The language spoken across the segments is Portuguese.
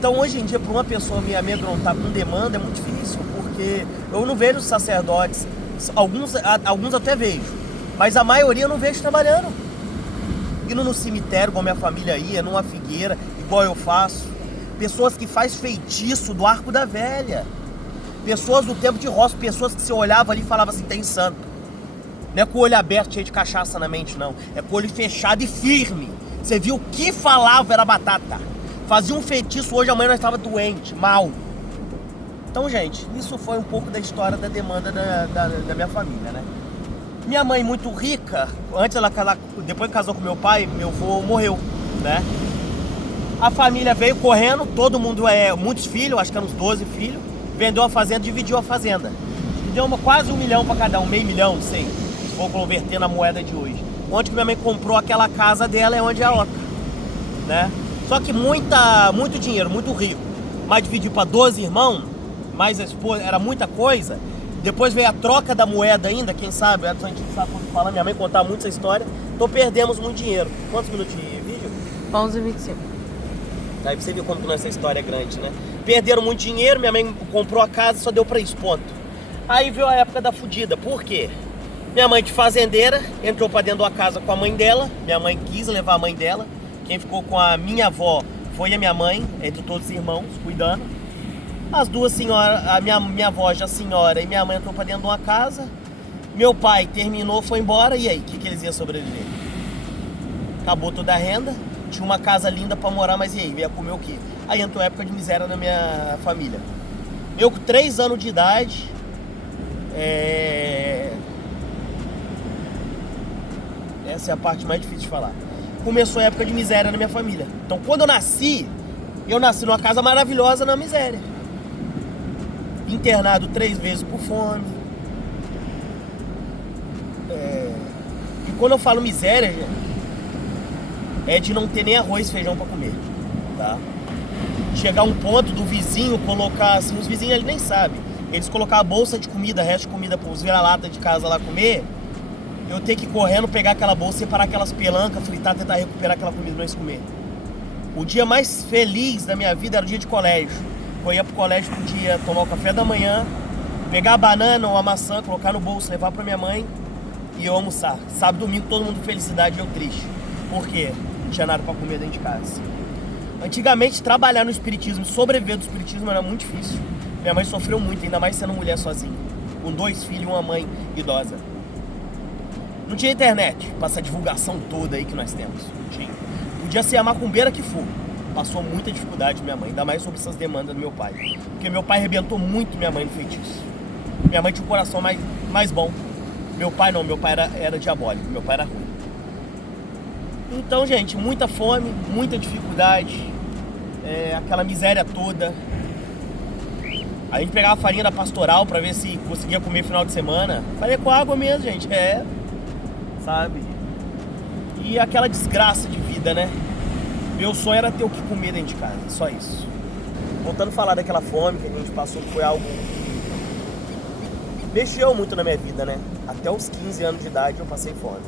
Então, hoje em dia, para uma pessoa me amedrontar com demanda é muito difícil, porque eu não vejo sacerdotes, alguns até vejo, mas a maioria eu não vejo trabalhando. Indo no cemitério, igual minha família ia, numa figueira, igual eu faço. Pessoas que faz feitiço do Arco da Velha. Pessoas do tempo de roça, pessoas que você olhava ali e falava assim, tem santo. Não é com o olho aberto, cheio de cachaça na mente, não. É com o olho fechado e firme. Você viu o que falava, era batata. Fazia um feitiço, hoje amanhã nós estava doente, mal. Então, gente, isso foi um pouco da história da demanda da minha família, né? Minha mãe muito rica, depois que casou com meu pai, meu avô morreu, né? A família veio correndo, todo mundo muitos filhos, acho que eram uns 12 filhos, vendeu a fazenda, dividiu a fazenda. Deu quase 1 milhão para cada um, meio milhão, não sei, se for converter na moeda de hoje. Onde que minha mãe comprou aquela casa dela é onde é a Oca, né? Só que muito dinheiro, muito rico, mas dividiu para 12 irmãos, mais a esposa, era muita coisa. Depois veio a troca da moeda ainda, quem sabe, a gente sabe quando fala, minha mãe contava muito essa história, então perdemos muito dinheiro. Quantos minutos de vídeo? 11h25. Aí você viu como que essa história é grande, né? Perderam muito dinheiro, minha mãe comprou a casa e só deu pra isso, ponto. Aí veio a época da fudida, por quê? Minha mãe de fazendeira entrou pra dentro da casa com a mãe dela, minha mãe quis levar a mãe dela, quem ficou com a minha avó foi a minha mãe, entre todos os irmãos, cuidando. As duas senhoras, a minha avó já senhora e minha mãe entrou pra dentro de uma casa. Meu pai terminou, foi embora, e aí, o que eles iam sobreviver? Acabou toda a renda, tinha uma casa linda pra morar, mas e aí, ia comer o quê? Aí entrou a época de miséria na minha família. Eu com 3 anos de idade, essa é a parte mais difícil de falar. Começou a época de miséria na minha família. Então quando eu nasci numa casa maravilhosa na miséria. Internado 3 vezes por fome. E quando eu falo miséria, gente, é de não ter nem arroz e feijão pra comer, tá? Chegar um ponto do vizinho colocar, assim, os vizinhos ali nem sabem, eles colocar a bolsa de comida, resto de comida pros vira-lata de casa lá comer, eu ter que ir correndo, pegar aquela bolsa, separar aquelas pelancas, fritar, tentar recuperar aquela comida pra nós comer. O dia mais feliz da minha vida era o dia de colégio. Eu ia pro colégio, podia tomar o café da manhã, pegar a banana ou a maçã, colocar no bolso, levar pra minha mãe e eu almoçar. Sábado e domingo, todo mundo felicidade e eu triste. Por quê? Não tinha nada pra comer dentro de casa. Antigamente, trabalhar no espiritismo, sobreviver do espiritismo era muito difícil. Minha mãe sofreu muito, ainda mais sendo mulher sozinha, com 2 filhos e uma mãe idosa. Não tinha internet pra essa divulgação toda aí que nós temos. Não tinha. Podia ser a macumbeira que for. Passou muita dificuldade minha mãe, ainda mais sobre essas demandas do meu pai. Porque meu pai arrebentou muito minha mãe no feitiço. Minha mãe tinha um coração mais bom. Meu pai não, meu pai era diabólico, meu pai era ruim. Então, gente, muita fome, muita dificuldade, aquela miséria toda. A gente pegava a farinha da pastoral pra ver se conseguia comer final de semana. Faria com água mesmo, gente, sabe? E aquela desgraça de vida, né? Meu sonho era ter o que comer dentro de casa, só isso. Voltando a falar daquela fome que a gente passou, que foi algo que mexeu muito na minha vida, né? Até os 15 anos de idade eu passei fome.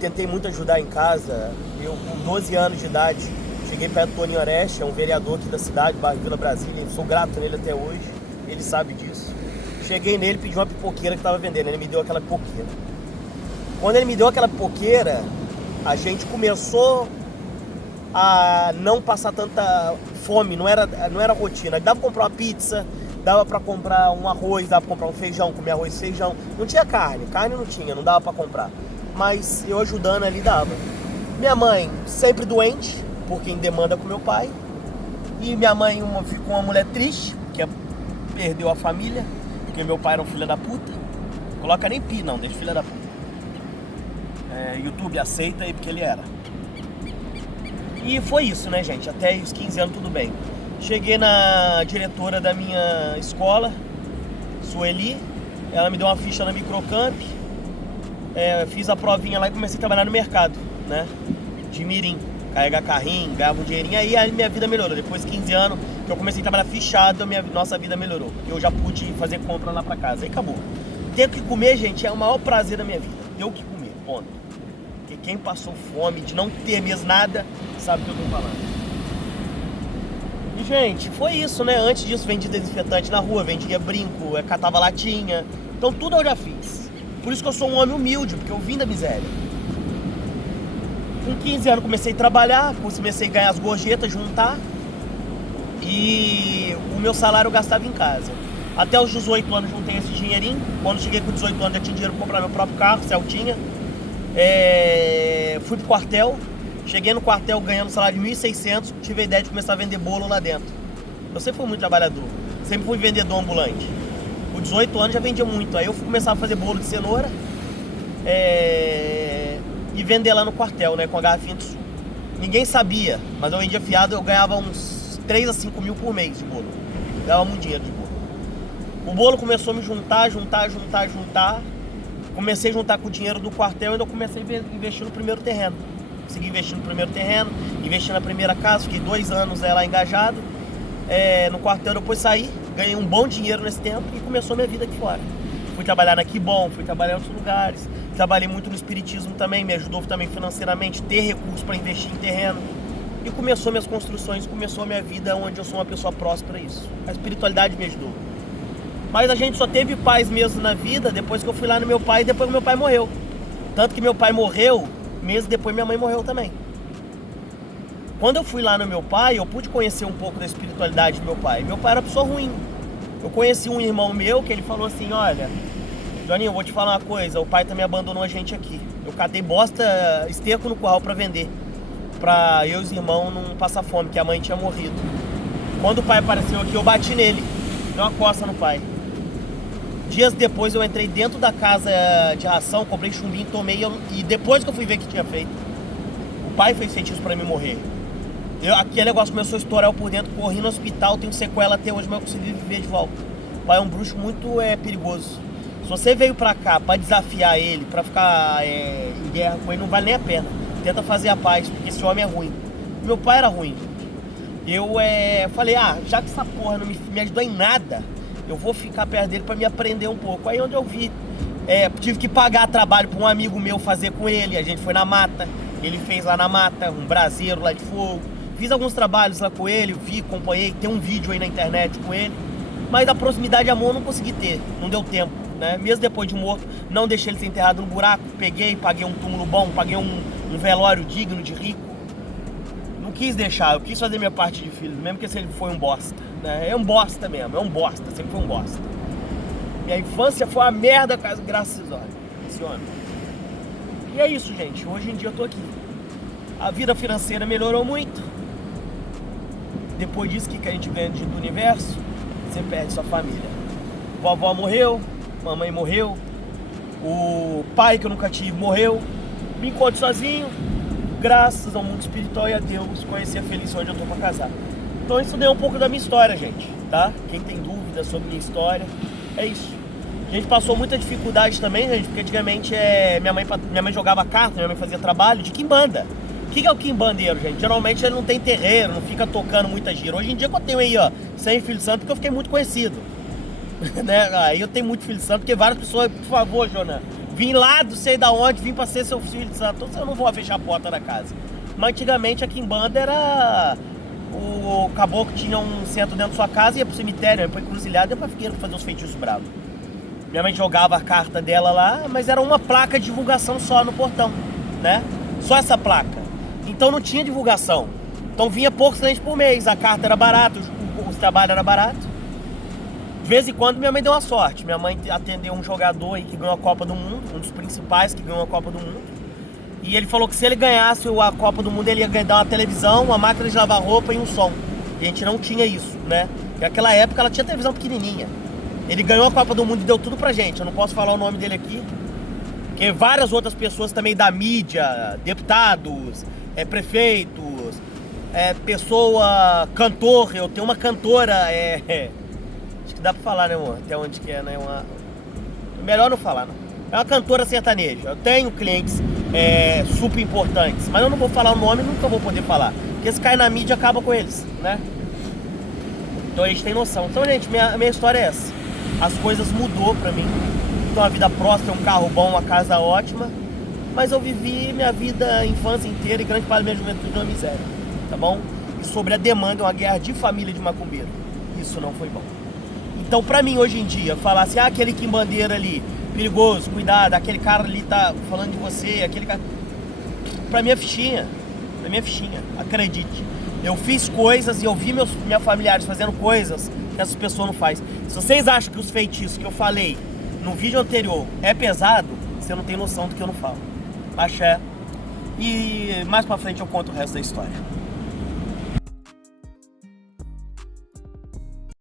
Tentei muito ajudar em casa. Eu com 12 anos de idade cheguei perto do Toninho Oreste, é um vereador aqui da cidade, bairro Vila Brasília. Sou grato nele até hoje, ele sabe disso. Cheguei nele, pedi uma pipoqueira que estava vendendo, ele me deu aquela pipoqueira. Quando ele me deu aquela pipoqueira, a gente começou a não passar tanta fome, não era rotina. Dava pra comprar uma pizza, dava pra comprar um arroz, dava pra comprar um feijão, comer arroz e feijão. Não tinha carne não tinha, não dava pra comprar. Mas eu ajudando ali dava. Minha mãe sempre doente, porque em demanda com meu pai. E minha mãe ficou uma mulher triste, que perdeu a família, porque meu pai era um filho da puta. Coloca nem pi não, deixa filho da puta. YouTube aceita aí porque ele era. E foi isso, né, gente? Até os 15 anos tudo bem. Cheguei na diretora da minha escola, Sueli. Ela me deu uma ficha na Microcamp. Fiz a provinha lá e comecei a trabalhar no mercado, né? De mirim, carregar carrinho, ganhava um dinheirinho. Aí minha vida melhorou. Depois de 15 anos que eu comecei a trabalhar fichado, nossa vida melhorou. Eu já pude fazer compra lá pra casa. Aí acabou. Ter o que comer, gente, é o maior prazer da minha vida. Ter o que comer, ponto. Porque quem passou fome de não ter mesmo nada, sabe o que eu tô falando. gente, foi isso, né? Antes disso, vendia desinfetante na rua, vendia brinco, catava latinha. Então tudo eu já fiz. Por isso que eu sou um homem humilde, porque eu vim da miséria. Com 15 anos comecei a trabalhar, comecei a ganhar as gorjetas, juntar. E o meu salário eu gastava em casa. Até os 18 anos juntei esse dinheirinho. Quando cheguei com 18 anos eu tinha dinheiro para comprar meu próprio carro, Celtinha. Fui pro quartel. Cheguei no quartel ganhando salário de 1.600. Tive a ideia de começar a vender bolo lá dentro. Eu sempre fui muito trabalhador. Sempre fui vendedor ambulante. Com 18 anos já vendia muito. Aí eu fui começar a fazer bolo de cenoura. E vender lá no quartel, né? Com a garrafinha de suco. Ninguém sabia, mas eu vendia fiado. Eu ganhava uns 3 a 5 mil por mês de bolo. Dava muito dinheiro de bolo. O bolo começou a me juntar. Comecei a juntar com o dinheiro do quartel e ainda comecei a investir no primeiro terreno. Consegui investir no primeiro terreno, investi na primeira casa, fiquei 2 anos lá engajado. No quartel depois saí, ganhei um bom dinheiro nesse tempo e começou a minha vida aqui fora. Fui trabalhar na Kibon, fui trabalhar em outros lugares. Trabalhei muito no espiritismo também, me ajudou também financeiramente, ter recursos para investir em terreno. E começou minhas construções, começou a minha vida onde eu sou uma pessoa próspera, isso. A espiritualidade me ajudou. Mas a gente só teve paz mesmo na vida depois que eu fui lá no meu pai e depois que meu pai morreu. Tanto que meu pai morreu, meses depois minha mãe morreu também. Quando eu fui lá no meu pai, eu pude conhecer um pouco da espiritualidade do meu pai. Meu pai era uma pessoa ruim. Eu conheci um irmão meu que ele falou assim, olha, Joninho, eu vou te falar uma coisa, o pai também abandonou a gente aqui. Eu catei esterco no curral pra vender. Pra eu e os irmãos não passar fome, que a mãe tinha morrido. Quando o pai apareceu aqui, eu bati nele. Deu uma coça no pai. Dias depois eu entrei dentro da casa de ração, comprei chumbinho, tomei e depois que eu fui ver o que tinha feito, o pai fez feitiço pra mim morrer. Aquele negócio começou a estourar por dentro, corri no hospital, tenho sequela até hoje, mas eu consegui viver de volta. O pai é um bruxo muito perigoso. Se você veio pra cá pra desafiar ele, pra ficar em guerra com ele, não vale nem a pena. Tenta fazer a paz, porque esse homem é ruim. Meu pai era ruim. Eu falei, já que essa porra não me ajudou em nada, eu vou ficar perto dele pra me aprender um pouco. Aí onde eu vi, tive que pagar trabalho pra um amigo meu fazer com ele. A gente foi na mata, ele fez lá na mata, um braseiro lá de fogo. Fiz alguns trabalhos lá com ele, acompanhei, tem um vídeo aí na internet com ele. Mas a proximidade e amor eu não consegui ter, não deu tempo, né? Mesmo depois de morto, não deixei ele ser enterrado no buraco. Paguei um túmulo bom, paguei um velório digno de rico. Não quis deixar, eu quis fazer minha parte de filho, mesmo que ele foi um bosta, né? É um bosta mesmo, sempre foi um bosta. Minha infância foi uma merda, graças a esse homem. E é isso, gente, hoje em dia eu tô aqui. A vida financeira melhorou muito. Depois disso, que a gente ganha do universo, você perde sua família. Vovó morreu, mamãe morreu, o pai que eu nunca tive morreu, me encontro sozinho, graças ao mundo espiritual e a Deus, conheci a Felícia onde eu tô pra casar. Então isso daí é um pouco da minha história, gente, tá? Quem tem dúvidas sobre minha história, é isso. A gente passou muita dificuldade também, gente, porque antigamente minha mãe jogava carta, minha mãe fazia trabalho de quimbanda. O que é o quimbandeiro, gente? Geralmente ele não tem terreiro, não fica tocando muita gira. Hoje em dia que eu tenho aí, 100 filhos santos, porque eu fiquei muito conhecido. Né? Aí eu tenho muito filho santo, porque várias pessoas, por favor, Jonan, vim lá do sei da onde, vim pra ser seu filho santo, então eu não vou fechar a porta da casa. Mas antigamente a quimbanda era... O caboclo tinha um centro dentro da sua casa, ia pro cemitério, ia pra encruzilhada, ia pra figueira fazer os feitiços bravos. Minha mãe jogava a carta dela lá, mas era uma placa de divulgação só no portão, né? Só essa placa. Então não tinha divulgação. Então vinha poucos clientes por mês, a carta era barata, os trabalhos eram baratos. De vez em quando minha mãe deu uma sorte. Minha mãe atendeu um jogador aí que ganhou a Copa do Mundo, um dos principais que ganhou a Copa do Mundo. E ele falou que se ele ganhasse a Copa do Mundo, ele ia ganhar uma televisão, uma máquina de lavar roupa e um som. E a gente não tinha isso, né? Porque naquela época ela tinha televisão pequenininha. Ele ganhou a Copa do Mundo e deu tudo pra gente. Eu não posso falar o nome dele aqui, porque várias outras pessoas também da mídia, deputados, prefeitos, pessoa, cantor. Eu tenho uma cantora, acho que dá pra falar, né, amor? Até onde que é, né? Melhor não falar, não. É uma cantora sertaneja. Eu tenho clientes super importantes, mas eu não vou falar o nome, nunca vou poder falar. Porque se cair na mídia, acaba com eles, né? Então a gente tem noção. Então, gente, minha história é essa. As coisas mudou pra mim. Então a vida próspera, um carro bom, uma casa ótima. Mas eu vivi minha vida, infância inteira e grande parte da minha juventude na miséria, tá bom? e sobre a demanda, uma guerra de família de macumbeiro. Isso não foi bom. Então, pra mim, hoje em dia, falar assim, aquele quimbandeiro ali, perigoso, cuidado, aquele cara ali tá falando de você, aquele cara... Pra mim é fichinha, acredite. Eu fiz coisas e eu vi meus familiares fazendo coisas que essas pessoas não fazem. Se vocês acham que os feitiços que eu falei no vídeo anterior é pesado, você não tem noção do que eu não falo. Axé. E mais pra frente eu conto o resto da história.